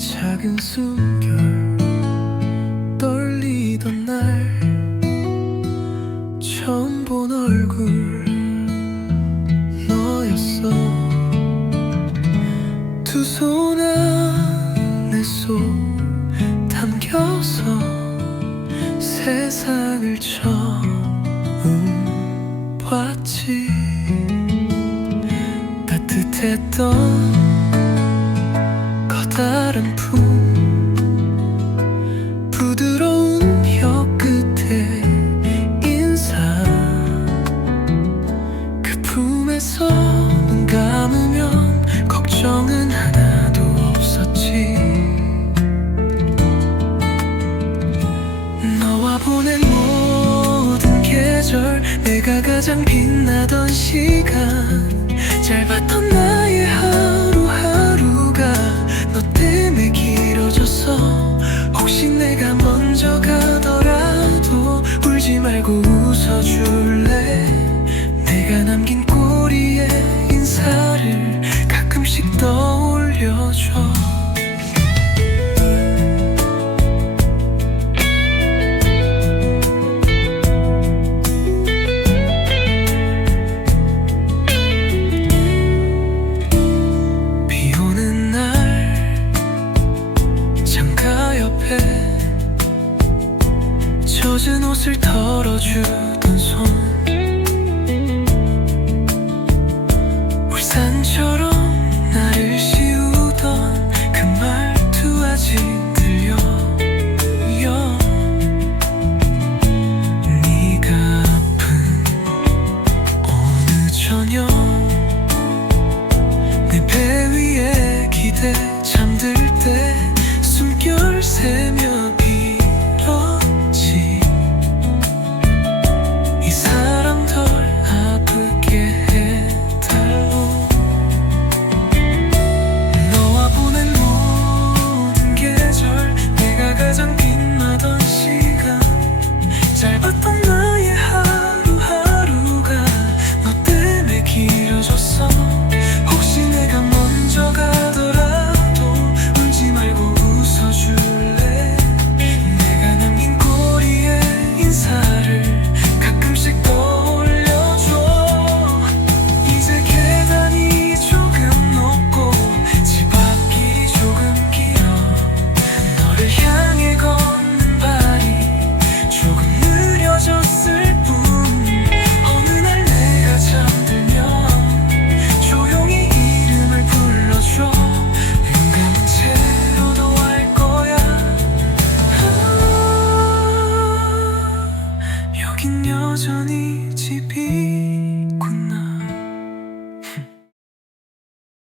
작은 숨결 떨리던 날 처음 본 얼굴 너였어. 두 손 안에 쏙 담겨서 세상을 처음 봤지. 따뜻했던 커다란 품. 부드러운 벽 끝에 인사. 그 품에서 눈 감으면 걱정은 하나도 없었지. 너와 보낸 모든 계절 내가 가장 빛나던 시간. 짧았던 나 너 때문에 길어졌어. 혹시 내가 먼저 가더라도 울지 말고 웃어줄래? 내가 남긴 꼬리에 인사를 가끔씩 떠올려줘 젖은 옷을 덜어주던 손. 울산처럼 나를 씌우던 그 말투 아직 들려 요. 네가 아픈 어느 저녁 내 배 위에 기대 여전히 집이구나.